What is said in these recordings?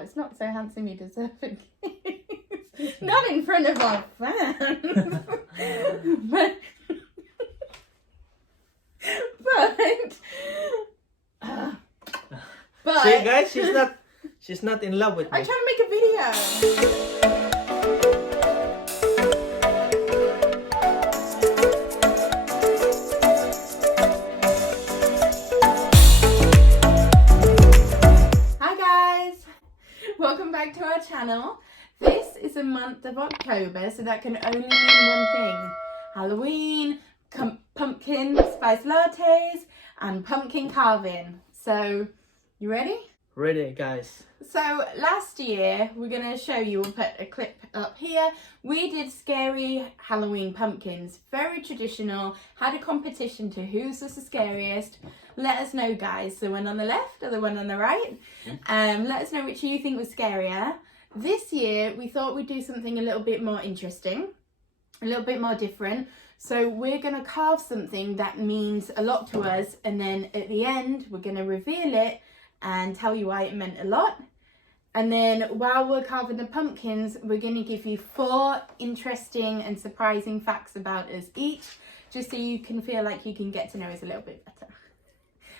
it's not so handsome you deserve a kiss. Not in front of our fans. but See guys, she's not in love with me. I'm trying to make a video. Hi guys, welcome back to our channel. This is a month of October, so that can only mean one thing: Halloween, pumpkin spice lattes, and pumpkin carving. So, you ready? Ready, guys. So last year, we're going to show you, we'll put a clip up here. We did scary Halloween pumpkins, very traditional, had a competition to who's the scariest. Let us know, guys, the one on the left or the one on the right. Let us know which you think was scarier. This year, we thought we'd do something a little bit more interesting, a little bit more different. So we're going to carve something that means a lot to us, and then at the end, we're going to reveal it and tell you why it meant a lot. And then while we're carving the pumpkins, we're going to give you 4 interesting and surprising facts about us each, just so you can feel like you can get to know us a little bit better.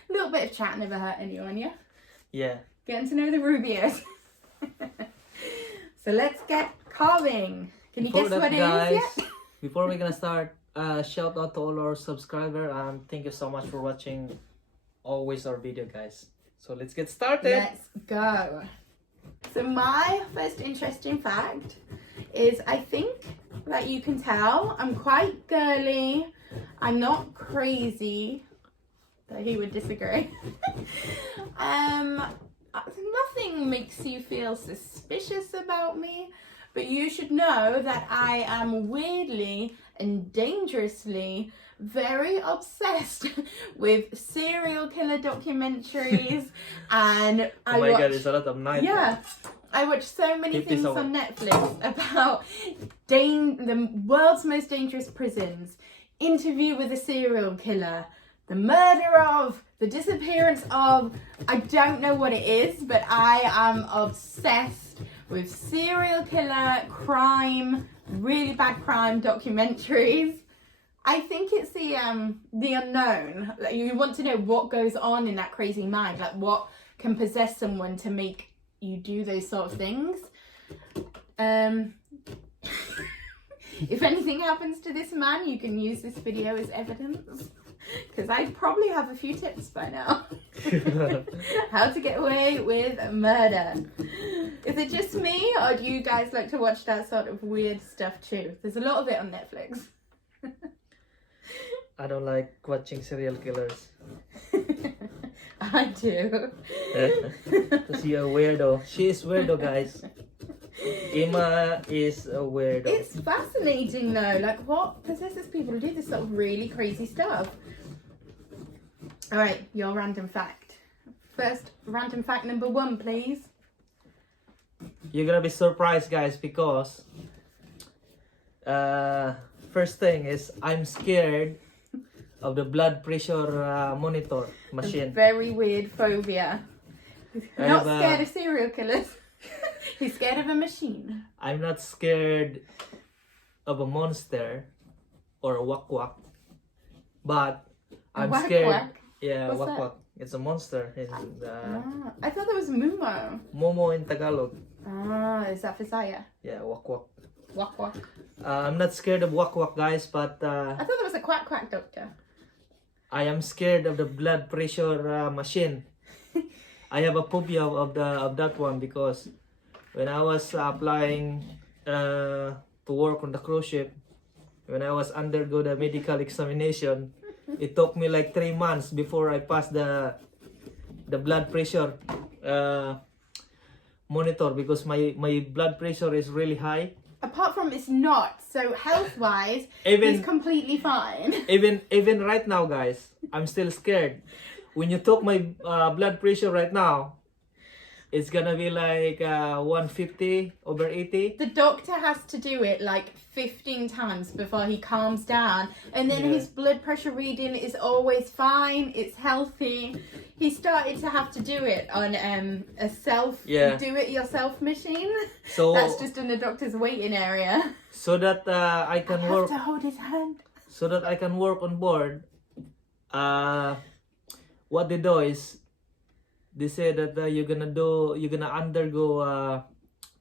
A little bit of chat never hurt anyone, yeah? Yeah. Getting to know the Rubios. So let's get carving. Can you guess what it is yet? Before we're gonna start, shout out to all our subscribers, and thank you so much for watching always our video, guys. So let's get started. Let's go. So my first interesting fact is, I think that you can tell I'm quite girly. I'm not crazy. But he would disagree. Nothing makes you feel suspicious about me, but you should know that I am weirdly and dangerously very obsessed with serial killer documentaries, and oh my god, it's a lot of night. Yeah, I watch so many things on Netflix about the world's most dangerous prisons, interview with a serial killer, the murder of, the disappearance of, I don't know what it is, but I am obsessed with serial killer, crime, really bad crime documentaries. I think it's the unknown. Like, you want to know what goes on in that crazy mind, like what can possess someone to make you do those sort of things. If anything happens to this man, you can use this video as evidence, because I probably have a few tips by now. How to get away with murder. Is it just me, or do you guys like to watch that sort of weird stuff too? There's a lot of it on Netflix. I don't like watching serial killers. I do. Because you're a weirdo. She is weirdo, guys. Emma is a weirdo. It's fascinating though, like what possesses people to do this sort of really crazy stuff. Alright, your random fact. First random fact number 1, please. You're gonna be surprised, guys, because first thing is, I'm scared of the blood pressure monitor machine. A very weird phobia. Not scared of serial killers. He's scared of a machine. I'm not scared of a monster or a wak-wak, but I'm scared. Wak-wak? Yeah, What's wak-wak. It's a monster. I thought that was Mumo. Momo in Tagalog. Is that for Saya? Yeah, wak-wak. Wak-wak. I'm not scared of wak-wak, guys, but I thought that was a quack-quack doctor. I am scared of the blood pressure machine. I have a phobia of that one, because when I was applying to work on the cruise ship, when I was undergo the medical examination, it took me like 3 months before I passed the blood pressure monitor, because my blood pressure is really high. Apart from it's not, so health-wise, he's completely fine. Even right now, guys, I'm still scared. When you took my blood pressure right now, it's gonna be like 150/80. The doctor has to do it like 15 times before he calms down, and then Yeah. his blood pressure reading is always fine, it's healthy. He started to have to do it on a do-it-yourself machine. So That's just in the doctor's waiting area. so that I can I work have to hold his hand. so that I can work on board. What they do is they say that you're gonna undergo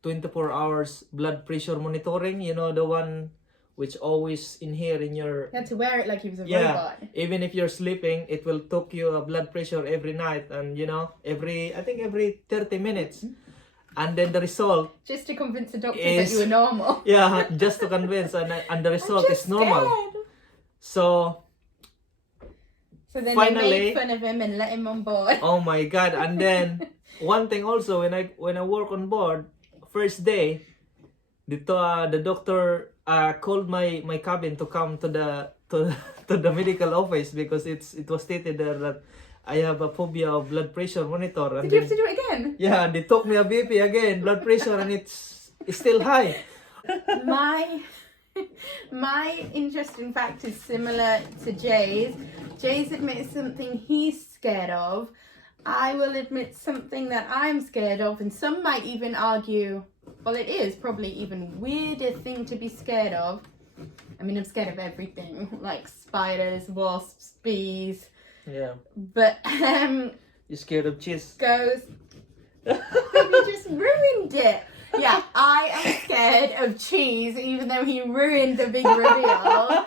24 hours blood pressure monitoring. You know, the one which always in here in your, He had to wear it like he was a yeah, robot. even if you're sleeping, it will take you a blood pressure every night, and you know, every 30 minutes. And then the result, Just to convince the doctor Is- that you were normal. yeah, just to convince, and the result I'm is just normal. scared. So So then Finally- they made fun of him and let him on board. oh my god! And then one thing also, when I work on board, first day, the doctor called my cabin to come to the medical office because it was stated there that I have a phobia of blood pressure monitor. And Did you have to do it again? yeah, they took me a BP again, blood pressure, and it's still high. My interesting fact is similar to Jay's. Jay's admits something he's scared of. I will admit something that I'm scared of, and some might even argue, well, it is probably even weirder thing to be scared of. I mean, I'm scared of everything, like spiders, wasps, bees, Yeah, but you scared of cheese? goes. You just ruined it. Yeah, I am scared of cheese, even though he ruined the big reveal.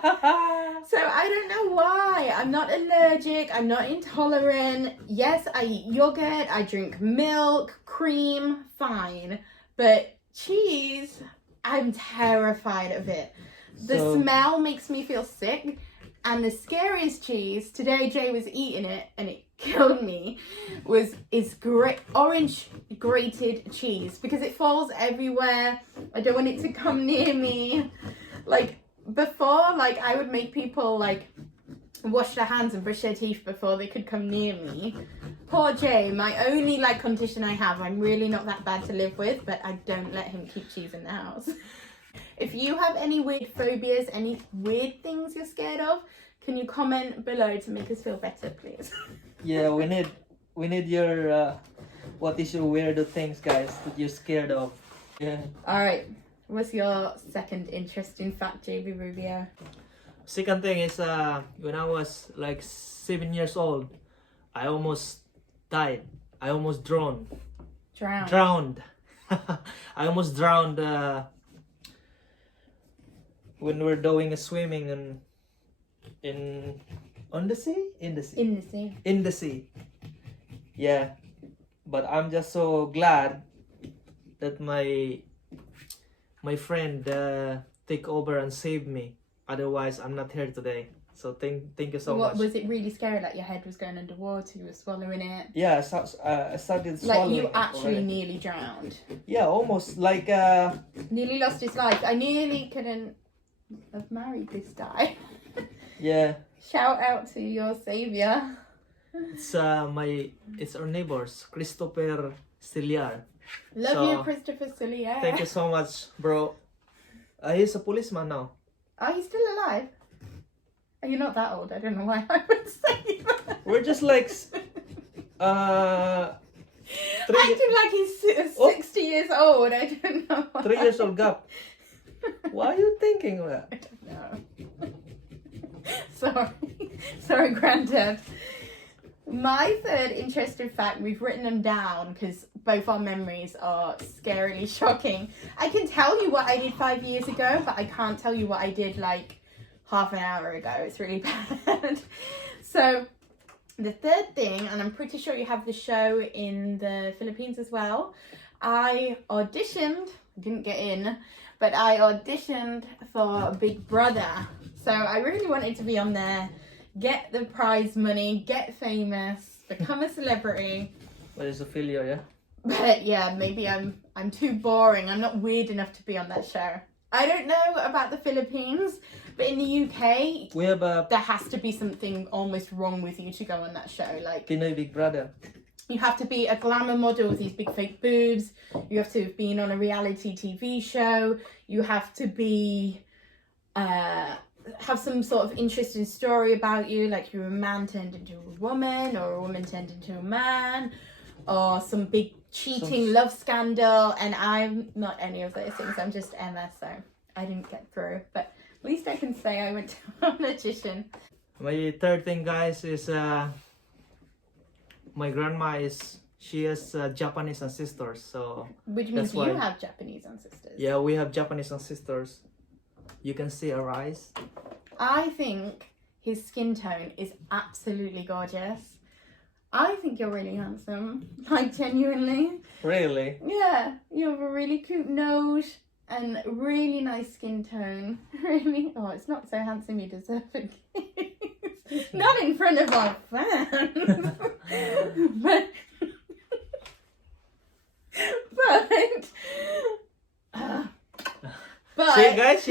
So I don't know why. I'm not allergic. I'm not intolerant. Yes, I eat yogurt. I drink milk, cream, fine. But cheese, I'm terrified of it. The So- smell makes me feel sick. And the scariest cheese, today Jay was eating it and it killed me, is orange grated cheese because it falls everywhere. I don't want it to come near me. Like before, like I would make people like wash their hands and brush their teeth before they could come near me. Poor Jay, my only like condition I have, I'm really not that bad to live with, but I don't let him keep cheese in the house. If you have any weird phobias, any weird things you're scared of, can you comment below to make us feel better, please? Yeah, we need your what is your weirdo things, guys, that you're scared of? Yeah. All right. What's your second interesting fact, JB Rubio? Second thing is when I was like 7 years old, I almost died. I almost drowned. I almost drowned when we're doing a swimming in the sea. Yeah, but I'm just so glad that my friend take over and saved me. Otherwise, I'm not here today. So thank you so What much. was it really scary? Like your head was going underwater, you were swallowing it. Yeah, I started Like swallowing. you it actually already. nearly drowned. Yeah, almost like Nearly lost his life. I nearly couldn't have married this guy. yeah. Shout out to your savior. It's our neighbors, Christopher Stiliar. Love So, you, Christopher Sullier. Thank you so much, bro. He's a policeman now. Are you still alive? Are you not that old? I don't know why I would say that. We're just like Acting like he's 60 years old. I don't know. 3 years old gap. Why are you thinking of that? I don't know. Sorry, Granddad. My third interesting fact, we've written them down because both our memories are scarily shocking. I can tell you what I did 5 years ago, but I can't tell you what I did like half an hour ago. It's really bad. So the third thing, and I'm pretty sure you have the show in the Philippines as well, I auditioned, didn't get in, but I auditioned for Big Brother. So I really wanted to be on there, get the prize money, get famous, become a celebrity. What is a failure, yeah? But yeah, maybe I'm too boring. I'm not weird enough to be on that show. I don't know about the Philippines, but in the UK, We have a there has to be something almost wrong with you to go on that show. Like, Pinoy Big Brother. You have to be a glamour model with these big fake boobs. You have to have been on a reality TV show. You have to be have some sort of interesting story about you, like you're a man turned into a woman, or a woman turned into a man, or some big cheating love scandal. And I'm not any of those things. I'm just Emma, so I didn't get through. But at least I can say I went to an audition. My third thing, guys, is my grandma she has Japanese ancestors, so Which means that's why. you have Japanese ancestors. Yeah, we have Japanese ancestors. You can see our eyes. I think his skin tone is absolutely gorgeous. I think you're really handsome, like genuinely. Really? Yeah, you have a really cute nose and really nice skin tone. Really? Oh, it's not so handsome you deserve a kiss. Not in front of our fans. but but See, guys,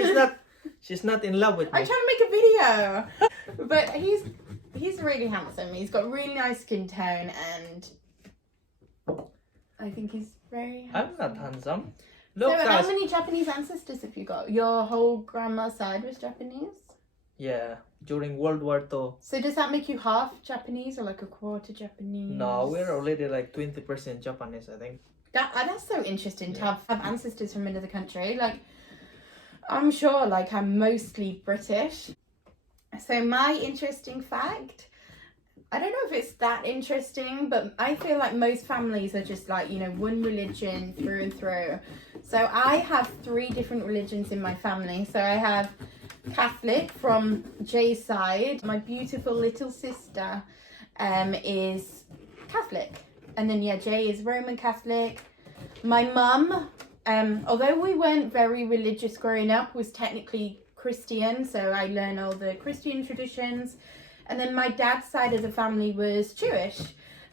she's not in love with me. I'm trying to make a video. But he's really handsome. He's got really nice skin tone, and I think he's very handsome. I'm not handsome. Look, So guys. how many Japanese ancestors have you got? Your whole grandma's side was Japanese? Yeah, during World War II. So does that make you half Japanese or like a quarter Japanese? No, we're already like 20% Japanese, I think. That's so interesting to have ancestors from another country. Like, I'm sure like I'm mostly British. So my interesting fact, I don't know if it's that interesting, but I feel like most families are just like, you know, one religion through and through. So I have 3 different religions in my family. So I have Catholic from Jay's side. My beautiful little sister is Catholic. And then, yeah, Jay is Roman Catholic. My mum, although we weren't very religious growing up, was technically Christian. So I learned all the Christian traditions. And then my dad's side of the family was Jewish.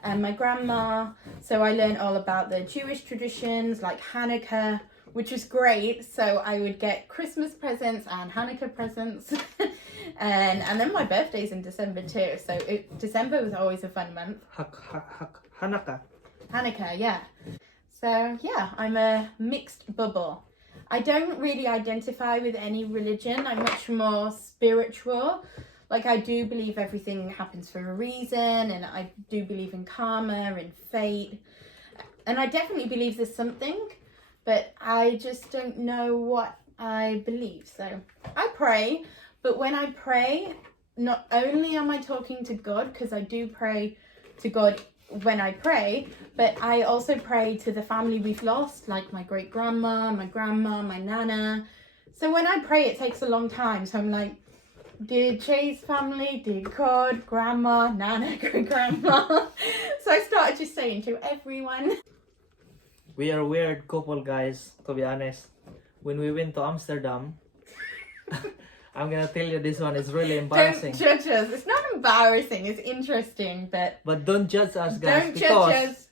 And my grandma, so I learned all about the Jewish traditions, like Hanukkah, which was great. So I would get Christmas presents and Hanukkah presents. and then my birthday's in December too. So December was always a fun month. Hanukkah. Hanukkah, yeah. So yeah, I'm a mixed bubble. I don't really identify with any religion. I'm much more spiritual. Like, I do believe everything happens for a reason, and I do believe in karma and fate. And I definitely believe there's something, but I just don't know what I believe. So I pray, but when I pray, not only am I talking to God, because I do pray to God when I pray, but I also pray to the family we've lost, like my great grandma, my nana. So when I pray, it takes a long time. So I'm like, dear Jay's family, dear God, grandma, nana, great grandma. So I started just saying to everyone. We are a weird couple, guys, to be honest. When we went to Amsterdam, I'm gonna tell you this one is really embarrassing. Don't judge us. It's not embarrassing, it's interesting, but don't judge us, guys. don't because, judge us.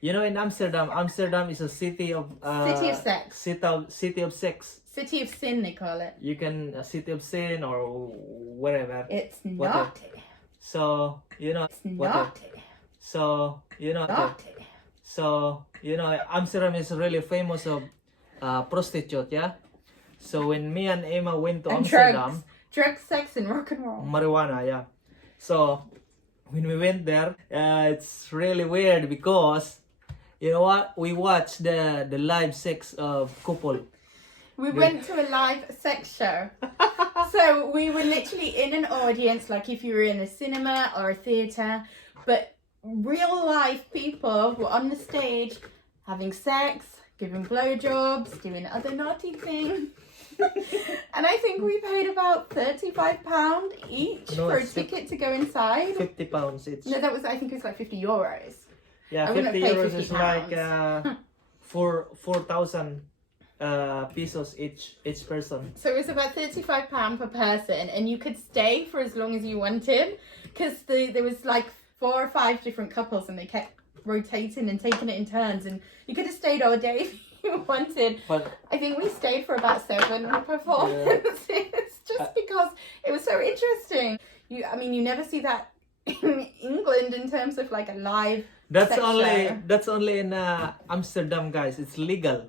You know, in Amsterdam is a city of City of sex. City of sex. City of sin, they call it. You can city of sin or whatever. It's Whatever. not. So you know. It's whatever. not. So you know. Not. So you know, Amsterdam is really famous of prostitute, yeah. So when me and Emma went to And Amsterdam, drugs, sex, and rock and roll. marijuana, yeah. So when we went there, it's really weird because you know what? We watched the live sex of couple. We went to a live sex show. So we were literally in an audience, like if you were in a cinema or a theatre, but real life people were on the stage having sex, giving blowjobs, doing other naughty things. And I think we paid about £35 each for a it's ticket to go inside. £50 each. No, I think it was like €50. Yeah, I wouldn't 50 have paid euros is £50. like 4,000 pesos each person. So it was about £35 per person, and you could stay for as long as you wanted, because there was like 4 or 5 different couples, and they kept rotating and taking it in turns, and you could have stayed all day if you wanted. But I think we stayed for about 7 performances, just because it was so interesting. You never see that in England in terms of like a live That's sex show. that's only in Amsterdam, guys. It's legal.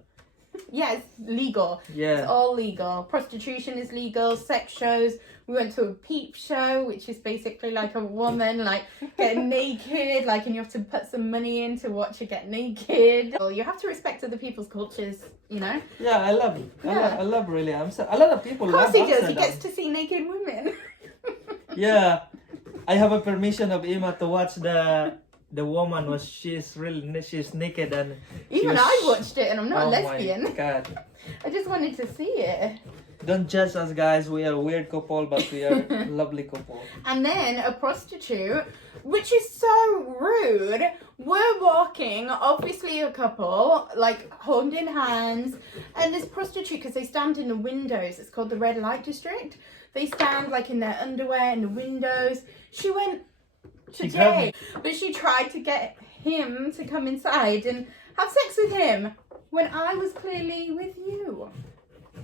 Yeah, it's legal. Yeah. It's all legal. Prostitution is legal. Sex shows. We went to a peep show, which is basically like a woman like getting naked, like, and you have to put some money in to watch her get naked. Well, you have to respect other people's cultures, you know. Yeah, I love it. Yeah. I love really Amsterdam. A lot of people Of course love he does. He Amsterdam. gets to see naked women. Yeah, I have a permission of Emma to watch the woman was she's naked and she Even was- I watched it, and I'm not a Oh my lesbian. God. I just wanted to see it. Don't judge us, guys. We are a weird couple, but we are a lovely couple. And then a prostitute, which is so rude. We're walking, obviously a couple, like holding in hands, and this prostitute, because they stand in the windows, it's called the red light district. They stand like in their underwear in the windows. She went to She grabbed jail, but she tried to get him to come inside and have sex with him when I was clearly with you.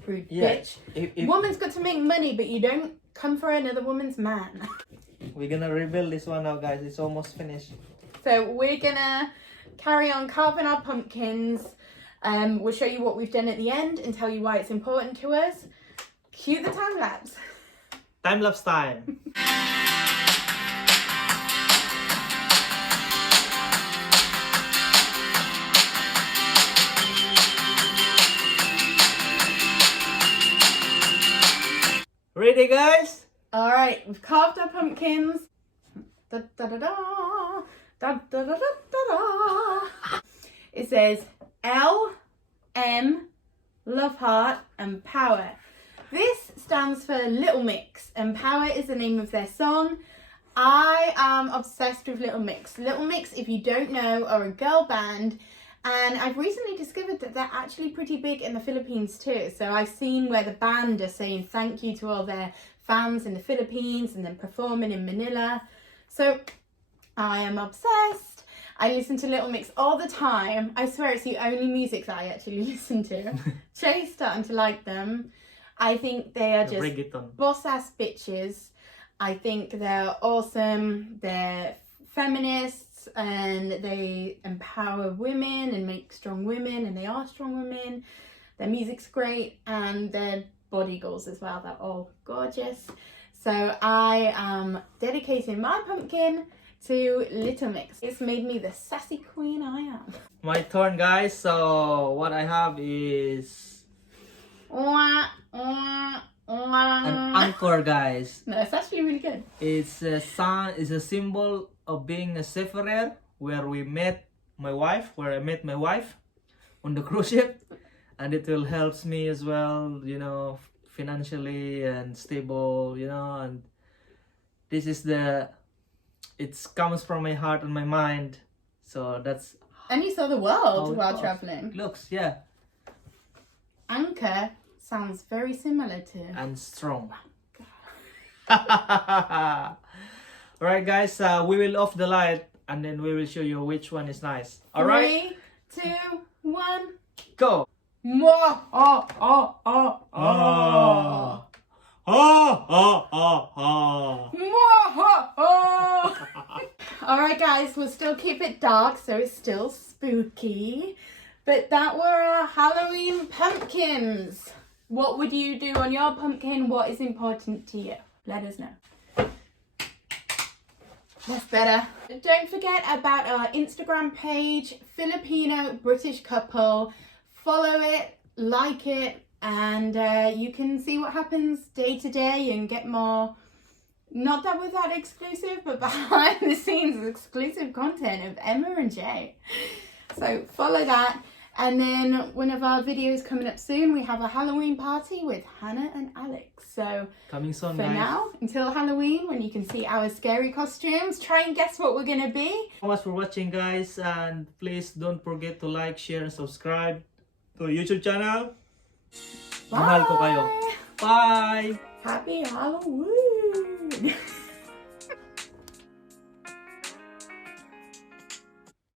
Rude Yeah. bitch. If Woman's got to make money, but you don't come for another woman's man. we're gonna rebuild this one now, guys. It's almost finished. So we're gonna carry on carving our pumpkins. We'll show you what we've done at the end and tell you why it's important to us. Cue the time lapse. Time lapse time. Ready, guys? All right, we've carved our pumpkins. Da, da, da, da, da, da, da, da, da, da. It says L, M, love heart, and power. This stands for Little Mix, and Power is the name of their song. I am obsessed with Little Mix. Little Mix, if you don't know, are a girl band, and I've recently discovered that they're actually pretty big in the Philippines too. So I've seen where the band are saying thank you to all their fans in the Philippines and then performing in Manila. So I am obsessed. I listen to Little Mix all the time. I swear it's the only music that I actually listen to. Jay's starting to like them. I think they are just Reggaeton. boss ass bitches. I think they're awesome. They're feminists and they empower women and make strong women, and they are strong women. Their music's great and their body goals as well. They're all gorgeous. So I am dedicating my pumpkin to Little Mix. It's made me the sassy queen I am. My turn, guys. So what I have is an anchor, guys. No, it's actually really good. It's a sign. It's a symbol of being a seafarer, where I met my wife on the cruise ship, and it will helps me as well, you know, financially and stable, you know. And this is it comes from my heart and my mind, so that's And you saw the how world it while goes. traveling. Looks, yeah, Anchor sounds very similar to and strong. Alright, guys, we will off the light and then we will show you which one is nice. Alright, 3, 2, 1. go. Mwah, oh, oh, oh, oh. Mwah, oh, oh. Alright guys, we'll still keep it dark so it's still spooky. But that were our Halloween pumpkins. What would you do on your pumpkin? What is important to you? Let us know. That's better. Don't forget about our Instagram page, Filipino British couple. Follow it, like it, and you can see what happens day to day and get more, not that we're that exclusive, but behind the scenes exclusive content of Emma and Jay. So follow that. And then one of our videos coming up soon, we have a Halloween party with Hannah and Alex. So Coming soon, for guys. now, until Halloween, when you can see our scary costumes, try and guess what we're going to be. Thank you so much for watching, guys, and please don't forget to like, share, and subscribe to our YouTube channel. Mahal ko kayo. Bye! Bye! Happy Halloween!